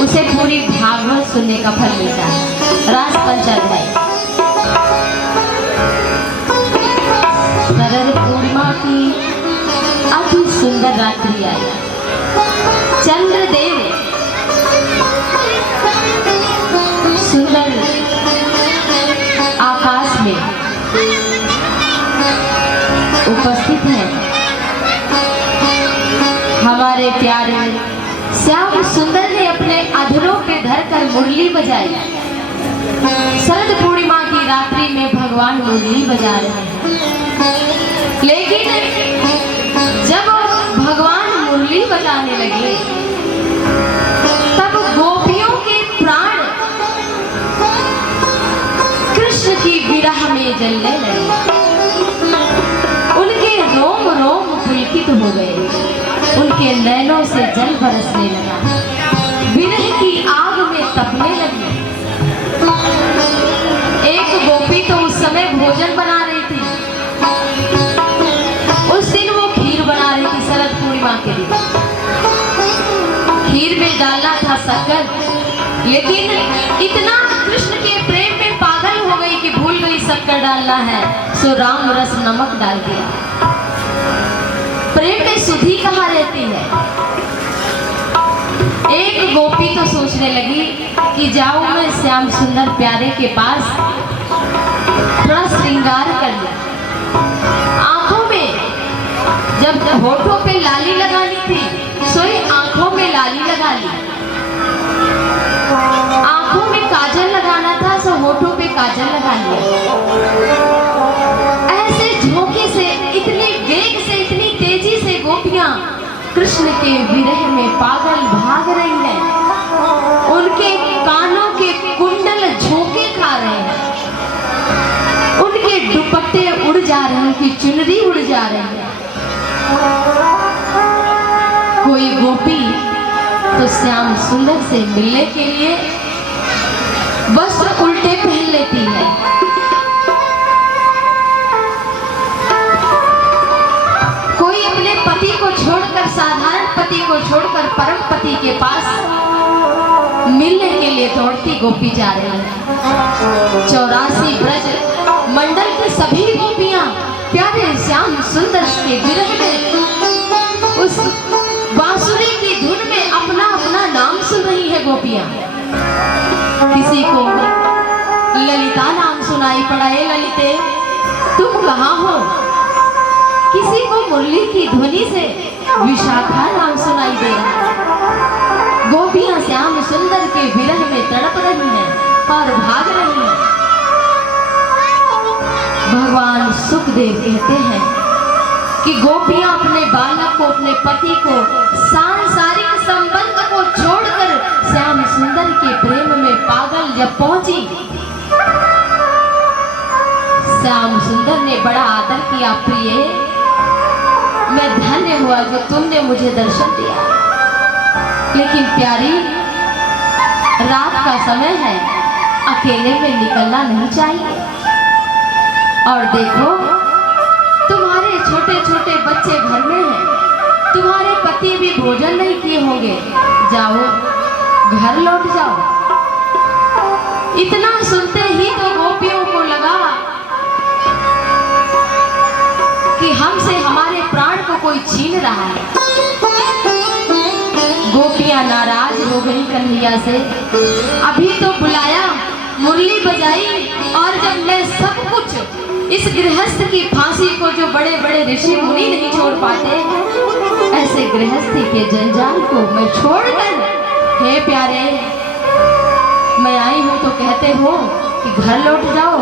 उसे पूरी भागवत सुनने का फल मिलता है। रास पंचाध्याय। शरद पूर्णिमा की अति सुंदर रात्रि आई। चंद्रदेव सुंदर आकाश में उपस्थित है। हमारे प्यारे श्याम सुंदर ने अपने अधरों पे धरकर मुरली बजाई। शरद पूर्णिमा की रात्रि में भगवान मुरली बजा रहे हैं, लेकिन जब भगवान मुरली बजाने लगे तब गोपियों के प्राण कृष्ण की विरह में जलने लगे। उनके रोम रोम पुलकित हो गए, उनके नैनों से जल बरसने लगा, विरह की आग में तपने लगी। एक गोपी तो उस समय भोजन बना रही थी। उस दिन वो खीर बना रही थी शरद पूर्णिमा के लिए। खीर में डालना था शक्कर, लेकिन इतना कृष्ण के प्रेम में पागल हो गई कि भूल गई शक्कर डालना है, सो राम रस नमक डाल दिया। प्रेम में सुधी कहाँ रहती है। एक गोपी तो सोचने लगी कि जाऊं मैं श्याम सुंदर प्यारे के पास, थोड़ा श्रृंगार कर लिया। आंखों में जब होठों पे लाली लगानी थी, सोई आंखों में लाली लगा ली। आंखों में काजल लगाना था, सो होठों पे काजल लगा लिया। ऐसे झोंके से, इतनी वेग से, इतनी तेजी से गोपियां कृष्ण के विरह में पागल भाग रही हैं। उनके कानों के कुंडल झोंके खा रहे हैं, उनके दुपट्टे उड़ जा रहे हैं, उनकी चुनरी उड़ जा रही है। कोई गोपी तो श्याम सुंदर से मिलने के लिए वस्त्र उल्टे पहन लेती है। कोई अपने पति को छोड़कर, साधारण पति को छोड़कर परम पति के पास मिलने के लिए दौड़ती गोपी जा रही है। 84 ब्रज मंडल की सभी गोपियां प्यारे श्याम सुंदर के विरह में, उस बांसुरी की धुन में अपना अपना नाम सुन रही है गोपियां। किसी को ललिता नाम सुनाई पड़ा, है ललिते तुम कहाँ हो। किसी को मुरली की ध्वनि से विशाखा नाम सुनाई दे रहा है। गोपियां श्याम सुंदर के विरह में तड़प रही हैं और भाग रही हैं। भगवान सुखदेव कहते हैं कि गोपियां अपने बालक को, अपने पति को, सांसारिक संबंध को छोड़कर श्याम सुंदर के प्रेम में पागल जब पहुंची, श्याम सुंदर ने बड़ा आदर किया। प्रिय, मैं धन्य हुआ जो तुमने मुझे दर्शन दिया, लेकिन प्यारी रात का समय है, अकेले में निकलना नहीं चाहिए। और देखो तुम्हारे छोटे छोटे बच्चे घर में हैं, तुम्हारे पति भी भोजन नहीं किए होंगे, जाओ घर लौट जाओ। इतना सुनते ही तो गोपियों को लगा कि हमसे हमारे प्राण को कोई छीन रहा है। गोपियां नाराज हो गई कन्हैया से। अभी तो बुलाया, मुरली बजाई, और जब मैं सब कुछ इस गृहस्थ की फांसी को जो बड़े बड़े ऋषि मुनि नहीं छोड़ पाते, ऐसे गृहस्थी के जंजाल को मैं छोड़कर, हे प्यारे मैं आई हूं तो कहते हो कि घर लौट जाओ।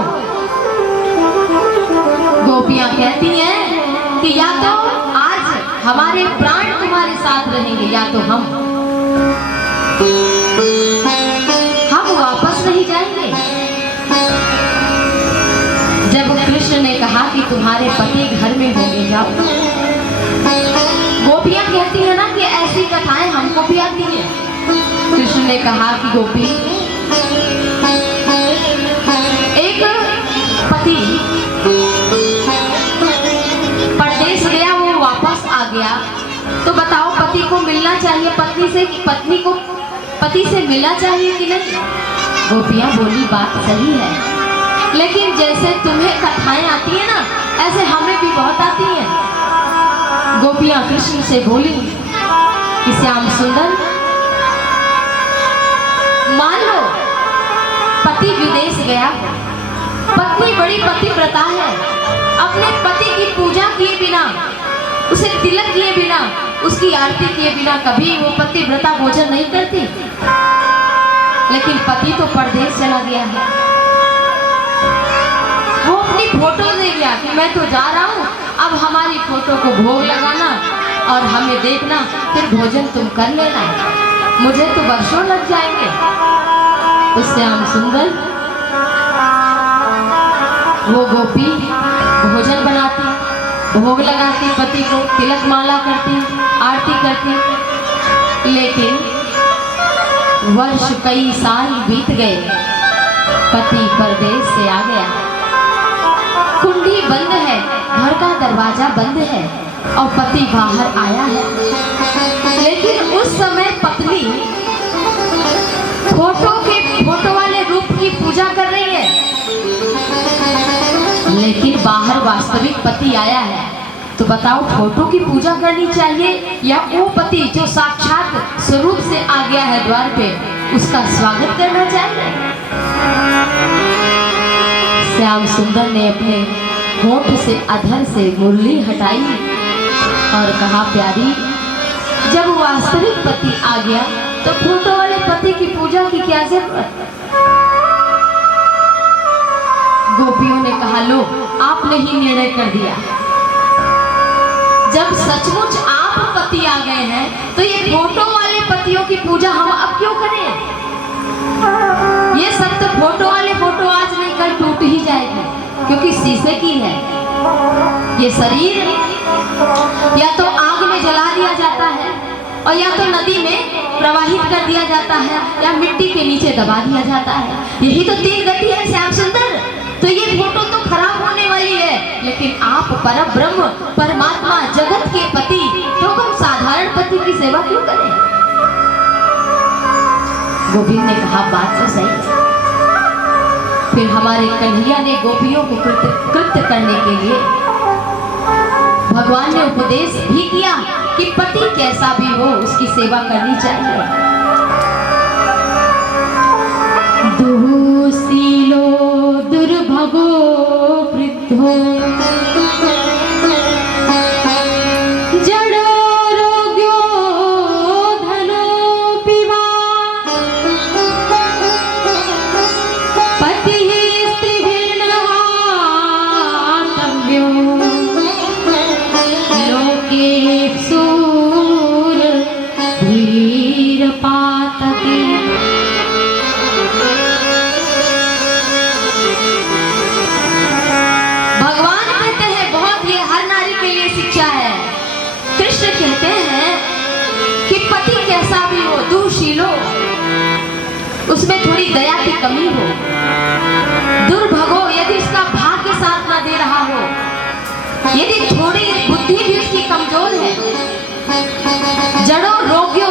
गोपियां कहती हैं कि या तो आज हमारे प्राण तुम्हारे साथ रहेंगे, या तो हम वापस नहीं जाएंगे। जब कृष्ण ने कहा कि तुम्हारे पति घर में होंगे, जाओ। गोपियां कहती है ना कि ऐसी कथाएं हमको भी आती है। कृष्ण ने कहा कि गोपी, एक पति परदेश गया, वो वापस आ गया, तो बताओ पति को मिलना चाहिए पत्नी से कि पत्नी को पति से मिलना चाहिए कि नहीं? गोपियाँ बोली बात सही है, लेकिन जैसे तुम्हें कथाएं आती है ना, ऐसे हमें भी बहुत आती हैं। गोपियाँ कृष्ण से बोली कि श्याम सुंदर, मान लो पति विदेश गया, पत्नी बड़ी पतिव्रता है, अपने पति की पूजा किए बिना, उसे तिलक किए बिना, उसकी आरती किए बिना कभी वो पतिव्रता भोजन नहीं करती। लेकिन पति तो परदेश चला गया है, वो अपनी फोटो दे गया कि मैं तो जा रहा हूँ, अब हमारी फोटो को भोग लगाना और हमें देखना, फिर भोजन तुम कर लेना, मुझे तो वर्षों लग जाएंगे। तो श्याम सुंदर वो गोपी भोजन बनाती, भोग लगाती, पति को तिलक माला करती, आरती करती। लेकिन वर्ष कई साल बीत गए, पति परदेश से आ गया, कुंडी बंद है, घर का दरवाजा बंद है और पति बाहर आया है। लेकिन उस समय पत्नी फोटो वाले रूप की पूजा कर रही है, लेकिन बाहर वास्तविक पति आया है। तो बताओ, फोटो की पूजा करनी चाहिए या वो पति जो साक्षात स्वरूप से आ गया है द्वार पे, उसका स्वागत करना चाहिए? श्याम सुंदर ने अपने होठ से अधर से मुरली हटाई और कहा, प्यारी, जब वास्तविक पति आ गया तो फोटो वाले पति की पूजा की क्या जरूरत? गोपियों ने कहा, लो आपने ही निर्णय कर दिया, जब सचमुच आप पति आ गए हैं तो ये फोटो वाले पतियों की पूजा हम अब क्यों करें? ये सब तो फोटो वाले फोटो आज नहीं कल टूट ही जाएगी, क्योंकि शीशे की है। ये शरीर या तो आग में जला दिया जाता है और या तो नदी में प्रवाहित कर दिया जाता है या मिट्टी के नीचे दबा दिया जाता है। यही तो तीन गति है श्याम सुंदर। तो ये फोटो तो खराब होने वाली है, लेकिन आप परम ब्रह्म परमात्मा जगत के पति, तो हम साधारण पति की सेवा क्यों करें? गोविंद ने कहा, बात तो सही है। फिर हमारे कन्हैया ने गोपियों को कृत्य करने के लिए भगवान ने उपदेश भी किया कि पति कैसा भी हो उसकी सेवा करनी चाहिए। दुःशीलो दुर्भगो वृद्धो जडो रोग्यो धनोऽपि वा पतिः स्त्रीभिर्न हातव्यो उसमें थोड़ी दया की कमी हो, दुर्भगो यदि उसका भाग्य साथ ना दे रहा हो, यदि थोड़ी बुद्धि भी उसकी कमजोर है, जड़ो रोग्यो,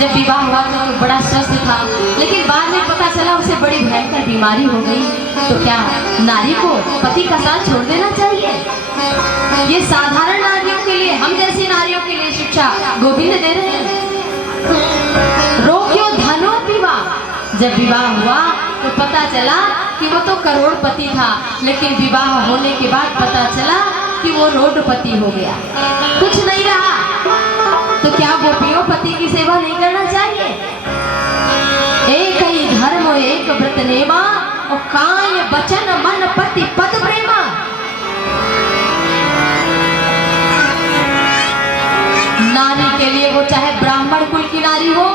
जब विवाह हुआ तो बड़ा स्वस्थ था, लेकिन बाद में पता चला उसे बड़ी भयंकर बीमारी हो गई, तो क्या नारी को पति का साथ छोड़ देना चाहिए? ये साधारण नारियों के लिए, हम जैसी नारियों के लिए शिक्षा गोविंद दे रहे हैं। रोग्यो धनोऽपि वा, जब विवाह हुआ तो पता चला कि वो तो करोड़पति था, लेकिन विवाह होने के बाद पता चला कि वो रोडपति हो गया, कुछ नहीं रहा। तो क्या गोपियों पति की सेवा नहीं करना चाहिए? एक ही धर्म एक व्रत नेमा और काय वचन मन पति पद प्रेमा। नारी के लिए वो चाहे ब्राह्मण कुल की नारी हो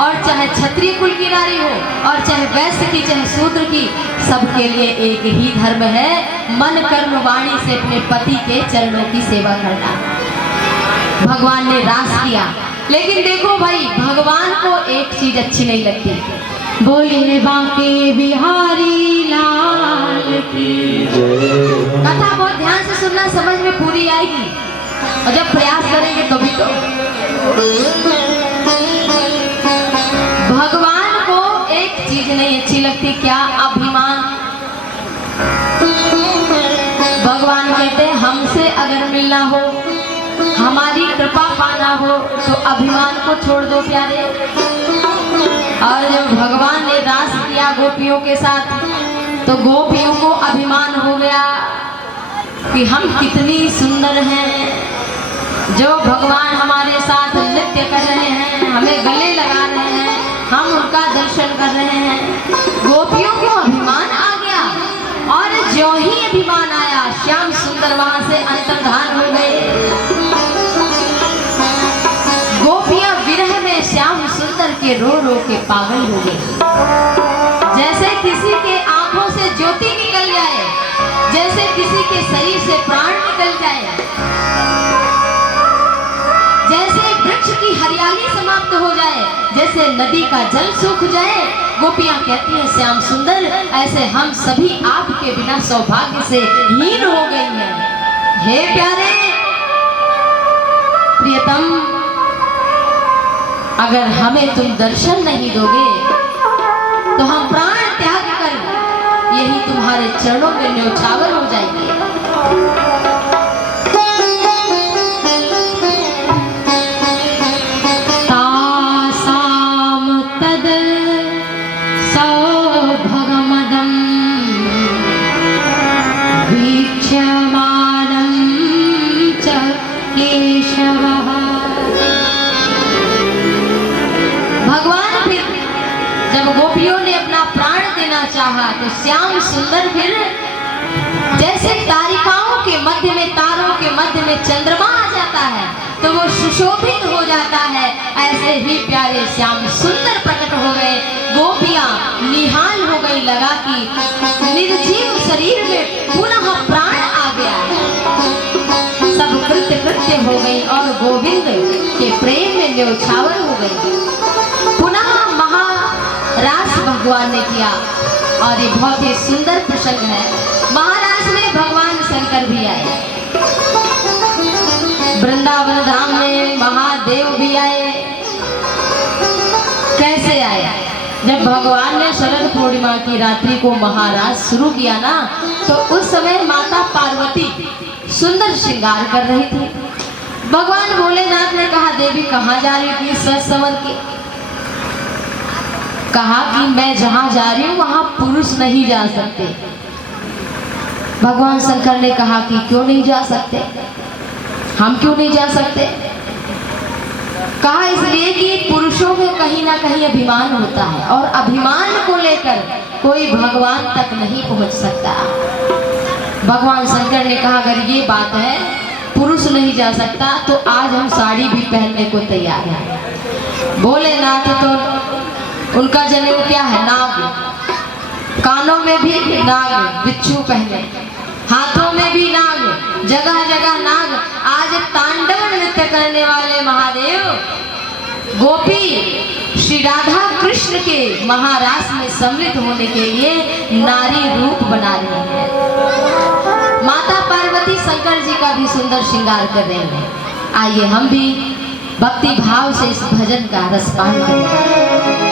और चाहे क्षत्रिय कुल की नारी हो और चाहे वैश्य की चाहे शूद्र की, सबके लिए एक ही धर्म है, मन कर्म वाणी से अपने पति के चरणों की सेवा करना। भगवान ने रास किया, लेकिन देखो भाई, भगवान को एक चीज अच्छी नहीं लगती, बोलिए बांके बिहारी लाल की जय। कथा बहुत ध्यान से सुनना, समझ में पूरी आएगी, और जब प्रयास करेंगे तो भी तो भगवान नहीं अच्छी लगती, क्या अभिमान। भगवान कहते हैं हमसे अगर मिलना हो, हमारी कृपा पाना हो तो अभिमान को छोड़ दो प्यारे। और जब भगवान ने रास किया गोपियों के साथ तो गोपियों को अभिमान हो गया कि हम कितनी सुंदर हैं, जो भगवान हमारे साथ नृत्य कर रहे हैं, हमें गले लगा रहे हैं, हम उनका दर्शन कर रहे हैं। गोपियों को अभिमान आ गया और जो ही अभिमान आया श्याम सुंदर वहां से अंतर्धान हो गए। गोपियां विरह में श्याम सुंदर के रो रो के पागल हो गई। जैसे किसी के आंखों से ज्योति निकल जाए, जैसे किसी के शरीर से प्राण निकल जाए, जैसे वृक्ष की हरियाली समाप्त हो जाए, जैसे नदी का जल सूख जाए। गोपियां कहती हैं श्याम सुंदर ऐसे हम सभी आपके बिना सौभाग्य से हीन हो गई हैं। हे प्यारे प्रियतम, अगर हमें तुम दर्शन नहीं दोगे तो हम प्राण त्याग कर यही तुम्हारे चरणों में न्योछावर हो जाएंगे। गोपियों ने अपना प्राण देना चाहा तो श्याम सुंदर फिर जैसे तारिकाओं के मध्य में, तारों के मध्य में चंद्रमा आ जाता है तो वो सुशोभित हो जाता है, ऐसे ही प्यारे श्याम सुंदर प्रकट हो गए। गोपियां निहाल हो गई, लगा कि निर्जीव शरीर में पुनः प्राण आ गया है। सब कृत्य कृत्य हो गई और गोविंद के प्रेम में न्योछावर हो गई। पुनः रास भगवान ने किया और ये बहुत ही सुंदर प्रसंग है। महाराज में भगवान शंकर भी आए, वृंदावन धाम में महादेव भी आए। कैसे आए? जब भगवान ने शरद पूर्णिमा की रात्रि को महाराज शुरू किया ना, तो उस समय माता पार्वती सुंदर श्रृंगार कर रही थी। भगवान भोलेनाथ ने कहा देवी कहाँ जा रही थी? सज संवर के कहा कि मैं जहां जा रही हूं वहां पुरुष नहीं जा सकते। भगवान शंकर ने कहा कि क्यों नहीं जा सकते? हम क्यों नहीं जा सकते? कहा इसलिए कि पुरुषों में कहीं ना कहीं अभिमान होता है और अभिमान को लेकर कोई भगवान तक नहीं पहुंच सकता। भगवान शंकर ने कहा अगर ये बात है पुरुष नहीं जा सकता तो आज हम साड़ी भी पहनने को तैयार हैं। भोलेनाथ तो उनका जनेऊ क्या है? नाग। कानों में भी नाग, बिच्छू पहने, हाथों में भी नाग, जगह जगह नाग। आज तांडव नृत्य करने वाले महादेव गोपी श्री राधा कृष्ण के महारास में सम्मिलित होने के लिए नारी रूप बना रही है। माता पार्वती शंकर जी का भी सुंदर श्रृंगार कर रहे हैं। आइए हम भी भक्ति भाव से इस भजन का रसपान करें।